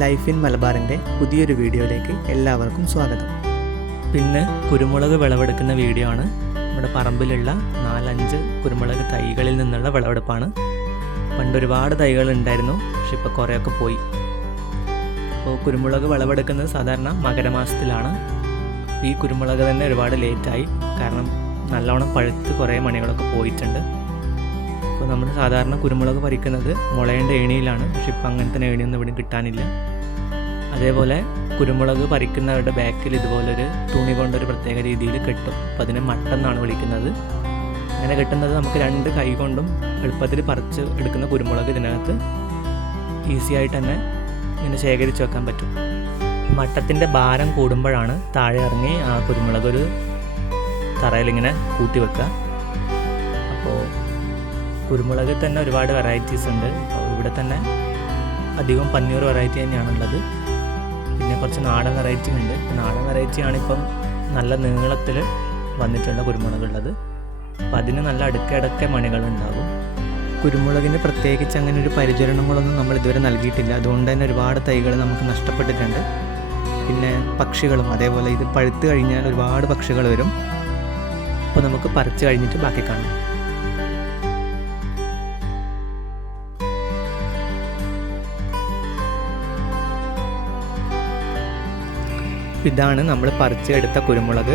Life in മലബാറിൻ്റെ പുതിയൊരു വീഡിയോയിലേക്ക് എല്ലാവർക്കും സ്വാഗതം. പിന്നെ കുരുമുളക് വിളവെടുക്കുന്ന വീഡിയോ ആണ്. നമ്മുടെ പറമ്പിലുള്ള 4-5 കുരുമുളക് തൈകളിൽ നിന്നുള്ള വിളവെടുപ്പാണ്. പണ്ട് ഒരുപാട് തൈകൾ ഉണ്ടായിരുന്നു, പക്ഷെ ഇപ്പോൾ കുറേയൊക്കെ പോയി. അപ്പോൾ കുരുമുളക് വിളവെടുക്കുന്നത് സാധാരണ മകരമാസത്തിലാണ്. ഈ കുരുമുളക് തന്നെ ഒരുപാട് ലേറ്റായി, കാരണം നല്ലോണം പഴുത്ത് കുറേ മണികളൊക്കെ പോയിട്ടുണ്ട്. അപ്പോൾ നമ്മൾ സാധാരണ കുരുമുളക് പറിക്കുന്നത് മുളയേണ്ട ഏണിയിലാണ്, പക്ഷെ ഇപ്പം അങ്ങനത്തെ ഏണിയൊന്നും ഇവിടെ കിട്ടാനില്ല. അതേപോലെ കുരുമുളക് പറിക്കുന്നവരുടെ ബാക്കിൽ ഇതുപോലൊരു തുണി കൊണ്ടൊരു പ്രത്യേക രീതിയിൽ കെട്ടും. അപ്പോൾ അതിനെ മട്ടെന്നാണ് വിളിക്കുന്നത്. അങ്ങനെ കെട്ടുന്നത് നമുക്ക് 2 കൈ കൊണ്ടും എളുപ്പത്തിൽ പറിച്ച് എടുക്കുന്ന കുരുമുളക് ഇതിനകത്ത് ഈസി ആയിട്ട് തന്നെ ഇങ്ങനെ ശേഖരിച്ച് വെക്കാൻ പറ്റും. മട്ടത്തിൻ്റെ ഭാരം കൂടുമ്പോഴാണ് താഴെ ഇറങ്ങി ആ കുരുമുളക് ഒരു തറയിലിങ്ങനെ കൂട്ടി വെക്കുക. അപ്പോൾ കുരുമുളകിൽ തന്നെ ഒരുപാട് വെറൈറ്റീസ് ഉണ്ട്. ഇവിടെ തന്നെ അധികം പന്നീർ വെറൈറ്റി തന്നെയാണുള്ളത്. പിന്നെ കുറച്ച് നാടൻ വെറൈറ്റി ഉണ്ട്. നാടൻ വെറൈറ്റിയാണ് ഇപ്പം നല്ല നീളത്തിൽ വന്നിട്ടുള്ള കുരുമുളകുള്ളത്. അപ്പം അതിന് നല്ല അടുക്കടക്ക മണികളുണ്ടാകും. കുരുമുളകിന് പ്രത്യേകിച്ച് അങ്ങനെ ഒരു പരിചരണങ്ങളൊന്നും നമ്മൾ ഇതുവരെ നൽകിയിട്ടില്ല. അതുകൊണ്ട് തന്നെ ഒരുപാട് തൈകൾ നമുക്ക് നഷ്ടപ്പെട്ടിട്ടുണ്ട്. പിന്നെ പക്ഷികളും അതേപോലെ ഇത് പഴുത്ത് കഴിഞ്ഞാൽ ഒരുപാട് പക്ഷികൾ വരും. അപ്പോൾ നമുക്ക് പറിച്ച് കഴിഞ്ഞിട്ട് ബാക്കി കാണാം. ഇതാണ് നമ്മൾ പറിച്ചെടുത്ത കുരുമുളക്.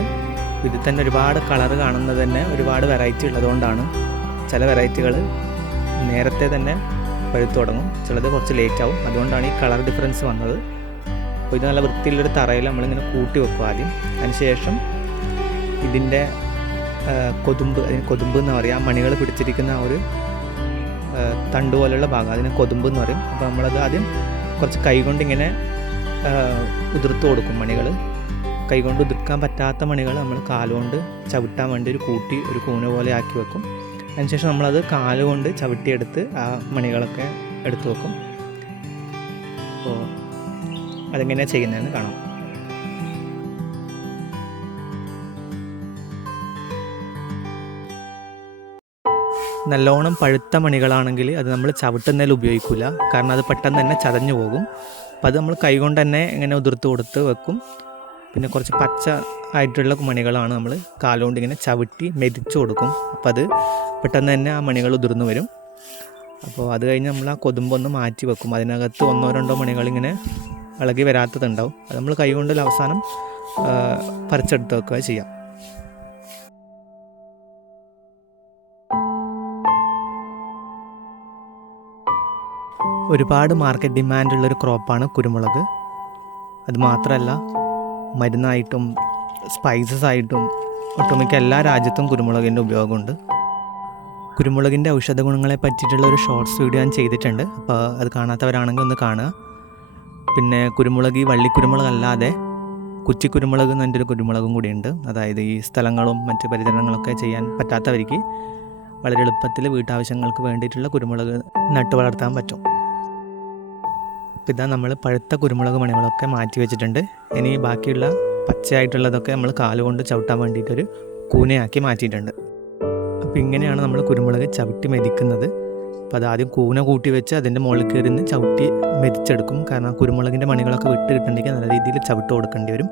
ഇതിൽ തന്നെ ഒരുപാട് കളർ കാണുന്നത് തന്നെ ഒരുപാട് വെറൈറ്റി ഉള്ളതുകൊണ്ടാണ്. ചില വെറൈറ്റികൾ നേരത്തെ തന്നെ പഴുത്തു തുടങ്ങും, ചിലത് കുറച്ച് ലേറ്റ് ആവും. അതുകൊണ്ടാണ് ഈ കളർ ഡിഫറൻസ് വന്നത്. അപ്പോൾ ഇത് നല്ല വൃത്തിയുള്ളൊരു തറയിൽ നമ്മളിങ്ങനെ കൂട്ടി വെക്കും ആദ്യം. അതിനുശേഷം ഇതിൻ്റെ കൊതുമ്പ്, അതിന് കൊതുമ്പ് എന്ന് പറയും. ആ മണികൾ പിടിച്ചിരിക്കുന്ന ആ ഒരു തണ്ട് പോലെയുള്ള ഭാഗം, അതിന് കൊതുമ്പ് എന്ന് പറയും. അപ്പോൾ നമ്മളത് ആദ്യം കുറച്ച് കൈ കൊണ്ടിങ്ങനെ ഉതിർത്ത് കൊടുക്കും. മണികൾ കൈകൊണ്ട് ഉതിർക്കാൻ പറ്റാത്ത മണികൾ നമ്മൾ കാലുകൊണ്ട് ചവിട്ടാൻ വേണ്ടി ഒരു കൂന പോലെ ആക്കി വെക്കും. അതിനുശേഷം നമ്മളത് കാലുകൊണ്ട് ചവിട്ടിയെടുത്ത് ആ മണികളൊക്കെ എടുത്തു വെക്കും. അപ്പോൾ അതെങ്ങനെയാണ് ചെയ്യുന്നതെന്ന് കാണാം. നല്ലോണം പഴുത്ത മണികളാണെങ്കിൽ അത് നമ്മൾ ചവിട്ടുന്നതിൽ ഉപയോഗിക്കില്ല, കാരണം അത് പെട്ടെന്ന് തന്നെ ചതഞ്ഞു പോകും. അപ്പോൾ അത് നമ്മൾ കൈകൊണ്ട് തന്നെ ഇങ്ങനെ ഉതിർത്ത് കൊടുത്ത് വെക്കും. പിന്നെ കുറച്ച് പച്ച ആയിട്ടുള്ള മണികളാണ് നമ്മൾ കാലുകൊണ്ട് ഇങ്ങനെ ചവിട്ടി മെതിച്ച് കൊടുക്കും. അപ്പോൾ അത് പെട്ടെന്ന് തന്നെ ആ മണികൾ ഉതിർന്നു വരും. അപ്പോൾ അത് കഴിഞ്ഞ് നമ്മൾ ആ കൊതുമ്പൊന്ന് മാറ്റി വെക്കും. അതിനകത്ത് 1-2 മണികളിങ്ങനെ ഇളകി വരാത്തതുണ്ടാവും. അത് നമ്മൾ കൈകൊണ്ട് അവസാനം പറിച്ചെടുത്ത് വെക്കുക ചെയ്യാം. ഒരുപാട് മാർക്കറ്റ് ഡിമാൻഡുള്ളൊരു ക്രോപ്പാണ് കുരുമുളക്. അതുമാത്രമല്ല, മരുന്നായിട്ടും സ്പൈസസ് ആയിട്ടും ഒട്ടുമിക്ക എല്ലാ രാജ്യത്തും കുരുമുളകിൻ്റെ ഉപയോഗമുണ്ട്. കുരുമുളകിൻ്റെ ഔഷധ ഗുണങ്ങളെ പറ്റിയിട്ടുള്ള ഒരു ഷോർട്സ് വീഡിയോ ഞാൻ ചെയ്തിട്ടുണ്ട്. അപ്പോൾ അത് കാണാത്തവരാണെങ്കിൽ ഒന്ന് കാണുക. പിന്നെ കുരുമുളക്, ഈ വള്ളിക്കുരുമുളകല്ലാതെ കുച്ചിക്കുരുമുളക് എന്നൊരു കുരുമുളകും കൂടിയുണ്ട്. അതായത് ഈ സ്ഥലങ്ങളും മറ്റ് പരിചരണങ്ങളൊക്കെ ചെയ്യാൻ പറ്റാത്തവർക്ക് വളരെ എളുപ്പത്തിൽ വീട്ടാവശ്യങ്ങൾക്ക് വേണ്ടിയിട്ടുള്ള കുരുമുളക് നട്ടു വളർത്താൻ പറ്റും. അപ്പോൾ ഇതാ നമ്മൾ പഴുത്ത കുരുമുളക് മണികളൊക്കെ മാറ്റി വെച്ചിട്ടുണ്ട്. ഇനി ബാക്കിയുള്ള പച്ചയായിട്ടുള്ളതൊക്കെ നമ്മൾ കാലുകൊണ്ട് ചവിട്ടാൻ വേണ്ടിയിട്ടൊരു കൂനയാക്കി മാറ്റിയിട്ടുണ്ട്. അപ്പോൾ ഇങ്ങനെയാണ് നമ്മൾ കുരുമുളക് ചവിട്ടി മെതിക്കുന്നത്. അപ്പോൾ അതാദ്യം കൂന കൂട്ടി വെച്ച് അതിൻ്റെ മുകളിൽ കയറി നിന്ന് ചവിട്ടി മെതിച്ചെടുക്കും. കാരണം കുരുമുളകിൻ്റെ മണികളൊക്കെ വിട്ട് കിട്ടണമെങ്കിൽ നല്ല രീതിയിൽ ചവിട്ട് കൊടുക്കേണ്ടി വരും.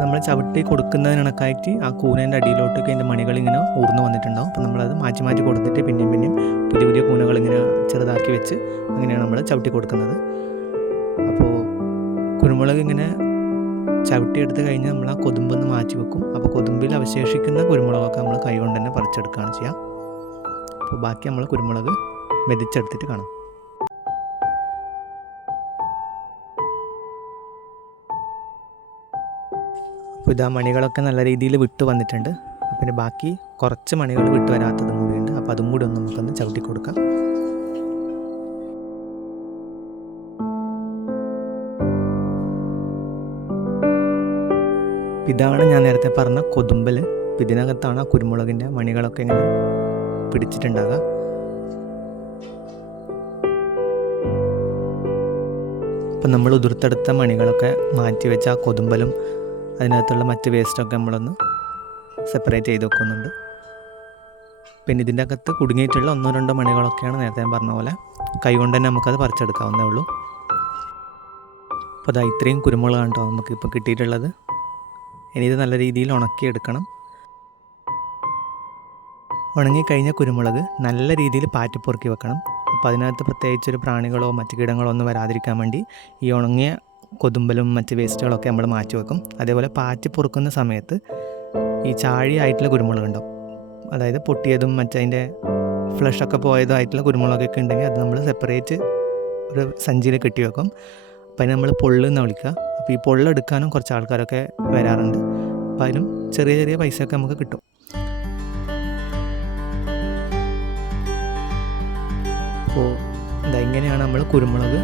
നമ്മൾ ചവിട്ടി കൊടുക്കുന്നതിന് കണക്കായിട്ട് ആ കൂനേൻ്റെ അടിയിലോട്ടൊക്കെ അതിൻ്റെ മണികളിങ്ങനെ ഊർന്നു വന്നിട്ടുണ്ടാവും. അപ്പോൾ നമ്മളത് മാറ്റി മാറ്റി കൊടുത്തിട്ട് പിന്നെയും പുതിയ കൂനകളിങ്ങനെ ചെറുതാക്കി വെച്ച് അങ്ങനെയാണ് നമ്മൾ ചവിട്ടി കൊടുക്കുന്നത്. അപ്പോൾ കുരുമുളക് ഇങ്ങനെ ചവിട്ടിയെടുത്ത് കഴിഞ്ഞ് നമ്മൾ ആ കൊതുമ്പൊന്ന് മാറ്റി വെക്കും. അപ്പോൾ കൊതുമ്പിൽ അവശേഷിക്കുന്ന കുരുമുളകൊക്കെ നമ്മൾ കൈ കൊണ്ട് തന്നെ പറിച്ചെടുക്കുകയാണ് ചെയ്യുക. അപ്പോൾ ബാക്കി നമ്മൾ കുരുമുളക് മെതിച്ചെടുത്തിട്ട് കാണാം. അപ്പോൾ ഇതാ മണികളൊക്കെ നല്ല രീതിയിൽ വിട്ട് വന്നിട്ടുണ്ട്. പിന്നെ ബാക്കി കുറച്ച് മണികൾ വിട്ട് വരാത്തതും കൂടിയുണ്ട്. അപ്പോൾ അതും കൂടി ഒന്ന് നമുക്കൊന്ന് ചവിട്ടി കൊടുക്കാം. ഇതാണ് ഞാൻ നേരത്തെ പറഞ്ഞ കൊതുമ്പൽ. ഇതിനകത്താണ് ആ കുരുമുളകിൻ്റെ മണികളൊക്കെ ഇങ്ങനെ പിടിച്ചിട്ടുണ്ടാകുക. അപ്പം നമ്മൾ ഉതിർത്തെടുത്ത മണികളൊക്കെ മാറ്റി വെച്ച ആ കൊതുമ്പലും അതിനകത്തുള്ള മറ്റ് വേസ്റ്റൊക്കെ നമ്മളൊന്ന് സെപ്പറേറ്റ് ചെയ്ത് വെക്കുന്നുണ്ട്. പിന്നെ ഇതിൻ്റെ അകത്ത് കുടുങ്ങിയിട്ടുള്ള 1-2 മണികളൊക്കെയാണ് നേരത്തെ ഞാൻ പറഞ്ഞ പോലെ കൈ കൊണ്ട് തന്നെ നമുക്കത് പറിച്ചെടുക്കാവുന്നേ ഉള്ളൂ. അപ്പോൾ അതാ ഇത്രയും കുരുമുളകാണ് കേട്ടോ നമുക്കിപ്പോൾ കിട്ടിയിട്ടുള്ളത്. ഇനി ഇത് നല്ല രീതിയിൽ ഉണക്കിയെടുക്കണം. ഉണങ്ങിക്കഴിഞ്ഞ കുരുമുളക് നല്ല രീതിയിൽ പാറ്റിപ്പൊറുക്കി വെക്കണം. അപ്പോൾ അതിനകത്ത് പ്രത്യേകിച്ചൊരു പ്രാണികളോ മറ്റ് കീടങ്ങളോ ഒന്നും വരാതിരിക്കാൻ വേണ്ടി ഈ ഉണങ്ങിയ കൊതുമ്പലും മറ്റ് വേസ്റ്റുകളൊക്കെ നമ്മൾ മാറ്റി വെക്കും. അതേപോലെ പാറ്റിപ്പൊറുക്കുന്ന സമയത്ത് ഈ ചാഴിയായിട്ടുള്ള കുരുമുളക് ഉണ്ടാവും, അതായത് പൊട്ടിയതും മറ്റതിൻ്റെ ഫ്ലഷൊക്കെ പോയതായിട്ടുള്ള കുരുമുളകൊക്കെ ഉണ്ടെങ്കിൽ അത് നമ്മൾ സെപ്പറേറ്റ് ഒരു സഞ്ചിയിൽ കെട്ടി വെക്കും. അപ്പോൾ അതിന് നമ്മൾ പൊള്ളെന്ന് വിളിക്കുക. അപ്പോൾ ഈ പൊള്ളെടുക്കാനും കുറച്ച് ആൾക്കാരൊക്കെ വരാറുണ്ട്. അപ്പോൾ അതിനും ചെറിയ ചെറിയ പൈസയൊക്കെ നമുക്ക് കിട്ടും. അപ്പോൾ ഇങ്ങനെയാണ് നമ്മൾ കുരുമുളക്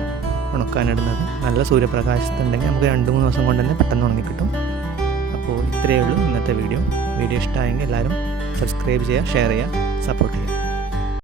ഉണക്കാനിടുന്നത്. നല്ല സൂര്യപ്രകാശത്തുണ്ടെങ്കിൽ നമുക്ക് 2-3 ദിവസം കൊണ്ട് തന്നെ പെട്ടെന്ന് ഉണങ്ങി കിട്ടും. അപ്പോൾ ഇത്രയേ ഉള്ളൂ ഇന്നത്തെ വീഡിയോ. ഇഷ്ടമായെങ്കിൽ എല്ലാവരും സബ്സ്ക്രൈബ് ചെയ്യുക, ഷെയർ ചെയ്യുക, സപ്പോർട്ട് ചെയ്യുക.